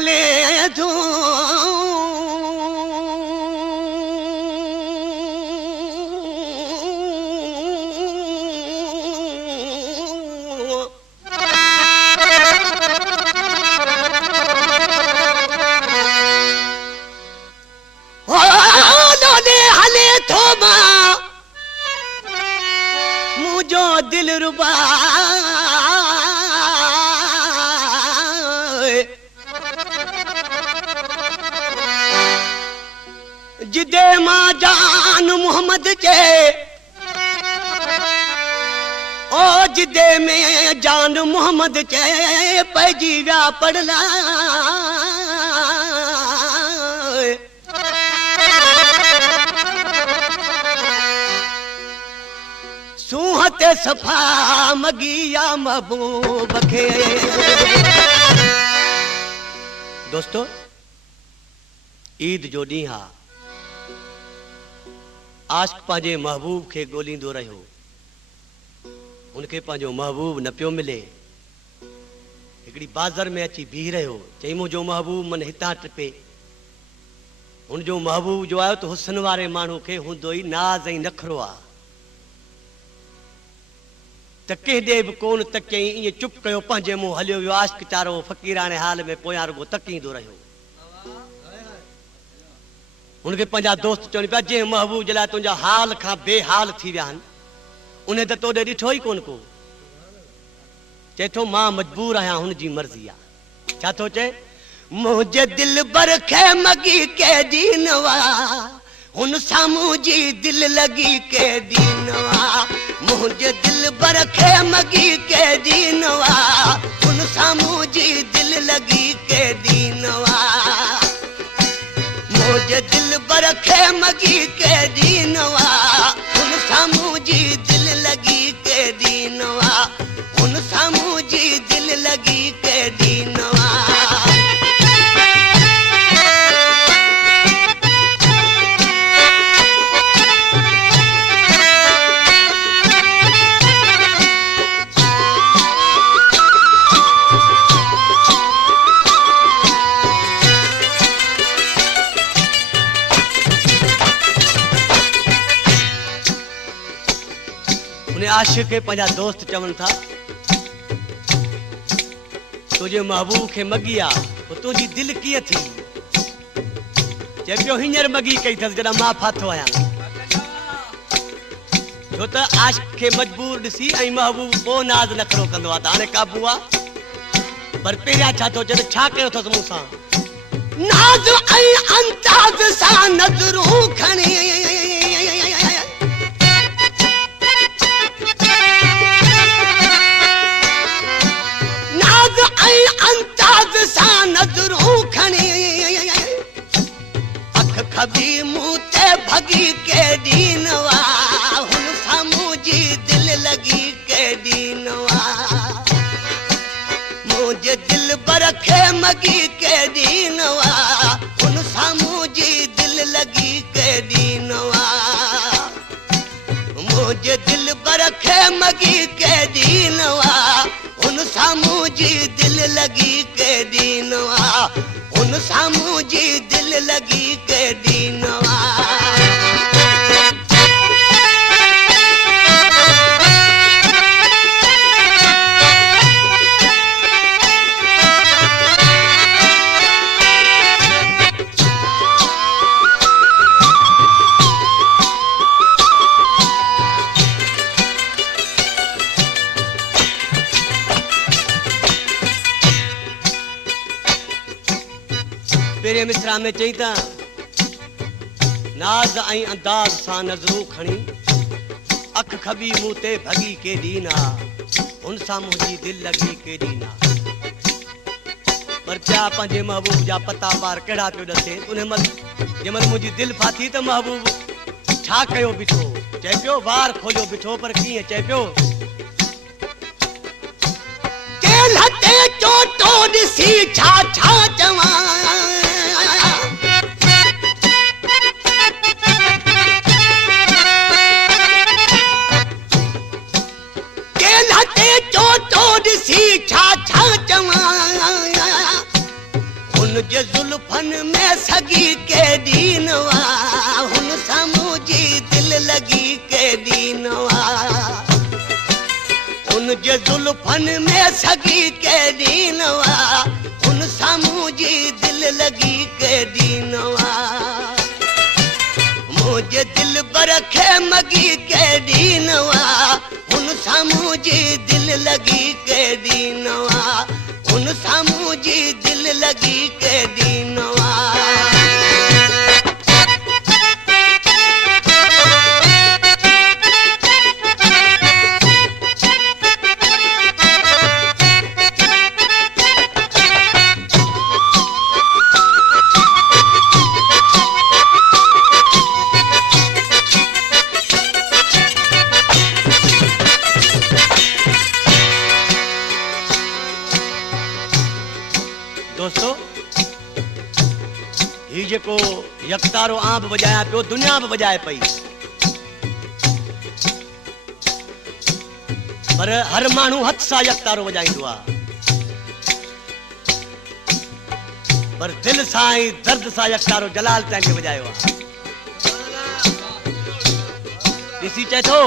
हले तू मुझो दिल रुबा जिदे मां जान मोहम्मद जे ओ जिदे में जान मोहम्मद जे पैजी व्या पड़ला सूहते सफा मगिया महबूब के। दोस्तों ईद जो ॾींहुं हा आशिक़ पंहिंजे महबूब खे ॻोल्हींदो रहियो, उनखे पंहिंजो महबूब न पियो मिले। हिकिड़ी बाज़ार में अची बीह रहियो, चई मुंहिंजो महबूब मन हितां टिपे। हुनजो महबूब जो आयो त हुस्न वारे माण्हू खे हूंदो ई नाज़ ऐं नखरो आहे त केॾे बि कोन तकयईं, ईअं चुप कयो पंहिंजे मुंहुं हलियो वियो। आशिक़ चारो फ़क़ीराने हाल में पोयां रुगो तकींदो रहियो। हुनखे पंहिंजा दोस्त चवनि पिया जंहिं महबूब जे लाइ तुंहिंजा हाल खां बेहाल थी विया आहिनि उन त तोॾे ॾिठो ई कोन को। चए थो मां मजबूर आहियां, हुनजी मर्ज़ी आहे। छा थो चए? मुंहिंजे दिल बर खे मगी के दीनवा हुन साम्हूं जी दिल लगी के दीनवा। मुंहिंजे दिल बर खे मगी के दीनवा हुन साम्हूं जी दिल लगी के दीनवा। मुंहिंजे दिल बर खे मगी के दीनवा हुन साम्हूं जी दिल लगी के दीनवा हुन साम्हूं जी दिल लगी के दीनवा। आशिक़ खे पंहिंजा दोस्त चवनि था तुंहिंजे महबूब खे मगी आहे, तुंहिंजी दिलि कीअं थी? चए पियो हींअर मगी कई अथसि जॾहिं मां फाथो आहियां। छो त आशिक़ खे मजबूर ॾिसी ऐं महबूब पोइ नाज़ नखरो कंदो आहे त हाणे काबू आहे। पर पहिरियां छा थो चए, छा कयो अथसि मूंसां? नाज़ ऐं अंदाज़ सां नज़रूं खणी अंदाज़ सां नज़रूं खणी अख खबी मुंह ते भगी के दीनवा हुन साम्हूं जी दिल लगी के दीनवा। मुंहिंजे दिल बर खे मगी के दीनवा हुन साम्हूं जी दिल लगी के दीनवा। मुंहिंजे दिल बर खे मगी के दीनवा हुन साम्हूं जी दिल लगी के दीनवा हुन साम्हूं जी दिल लगी के दीनवा। तेरे मिसरा में चई था नाज़ ऐं अंदाज़ सां नज़रूं खणी अख खबी मुंह ते भगी के दीना हुन साम्हूं जी दिल लगी के दीना। पर पिया पंहिंजे महबूब जा पता पार कहिड़ा पियो ॾसे। उन महिल जंहिं महिल मुंहिंजी दिलि फाथी त महबूब छा कयो बीठो? चए पियो वार खोलियो बीठो। पर कीअं? चए पियो हटे चोटो ॾिसी छा छा चवां चोटो ॾिसी छा छा चवां हुन जे जुल्फन में सगी के दीनवा हुन सामू जी दिल लगी के दीनवा हुन जे जुल्फन में सगी के दीनवा हुन सामू जी दिल लगी के दीनवा मुझे दिल बरखे मगी के दीनवा हुन सामू जी दिल लगी के दीनवा हुन सामू जी दिल लगी के दीनवा दोस्तों ही जेको यकतारो आंब बजाया पियो दुनिया भी बजाए पई पर हर माण्हू हथ सां यकतारो बजाईंदो आहे पर दिल सां ऐं दर्द सां यकतारो जलाल तंहिंखे बजायो आहे ॾिसी चए थो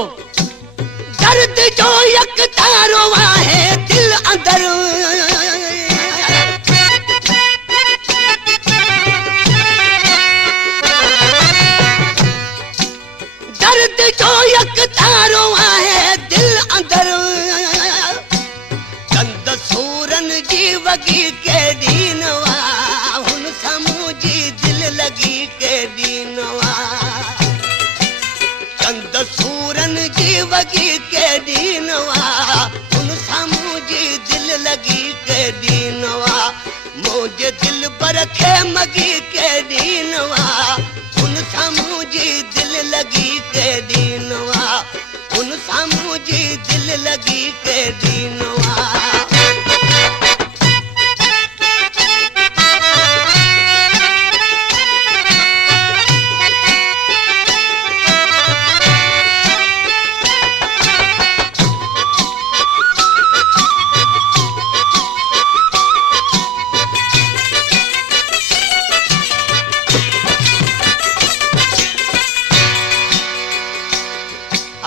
दर्द जो यकतारो आहे दिल अंदर दर्द जो यकतारो आहे दिल अंदर चंद सूरन जी वगी के दीनवा हुन सामू जी दिल लगी के दीनवा चंद सूरन जी वगी के दीनवा हुन सामू जी दिल लगी के दीनवा मुझे दिल बरखे मगी के दीनवा हुन सामू जी दिल लगी के दीनवा हुन सामू जी दिल लगी के दीनवा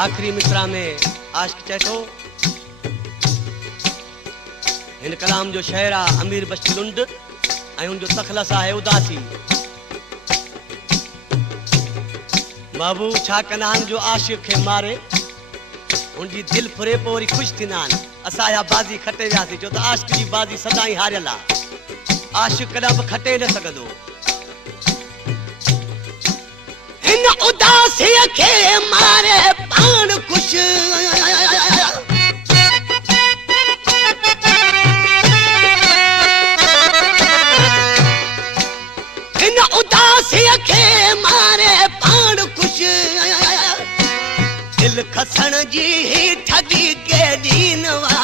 आखिरी मिसरा में आशिक़ चए थो हिन कलाम जो शाइर आहे अमीर बख्शी लुंड ऐं हुन जो तख़लस आहे उदासी बाबू छा कंदा आहिनि जो आशिक़ खे मारे हुनजी दिलि फुरे पोइ वरी ख़ुशि थींदा आहिनि असांजा बाज़ी खटे वियासीं छो त आशिक़ जी बाज़ी सदाईं हारियल आहे आशिक़ कॾहिं बि खटे न सघंदो इन उदासीअ खे मारे पाण ख़ुशि इन उदासीअ खे मारे पाण ख़ुशि दिल खसण जी ही ठगी के दीनवा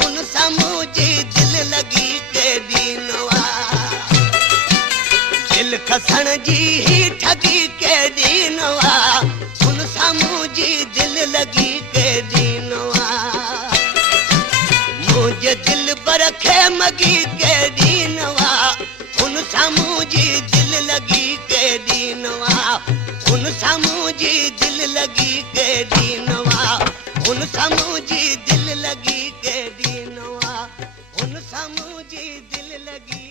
हुन सामू जी दिल लगी के दीनवा दिल खसण जी ही ठगी के दीनवा हुन सामू जी दिल लगी के दीनवा मुझे दिल बरखे मगी के दीनवा हुन सामू जी दिल लगी के दीनवा हुन सामू जी दिल लगी के दीनवा हुन सामू जी दिल लगी के दीनवा हुन सामू जी दिल लगी